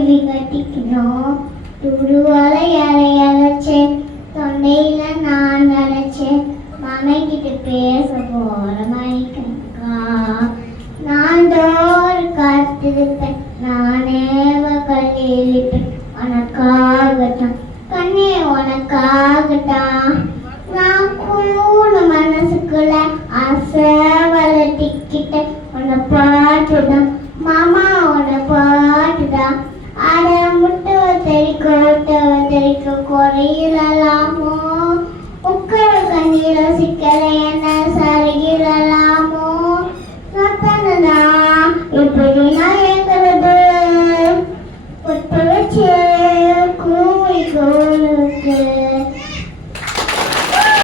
அருவி கட்டிக்கணும். துருவலை அலையழைச்சேன், தொண்டையில நான் நினைச்சேன். மனைக்கிட்ட பேச போற மணிக்கா நான் தோறு காத்திருப்பேன். நானே கல்லிருப்பேன் உனக்காகத்தான் கண்ணே, உனக்காகத்தான். நான் கூட மனசுக்குள்ள ஆசை வளர்த்திக்கிட்ட உன்னை பாட்டுதான் மாமா, உன்னை பாட்டுதான். அட முட்டை தெரிக்க குறையிலாமோ, உக்கர கண்ணீர சிக்கல என்ன சரிகிலாமோ. சொத்தனதான் இப்படி நான் ஏங்கிறது, புட்டு வச்சு கூலி கோலுக்கு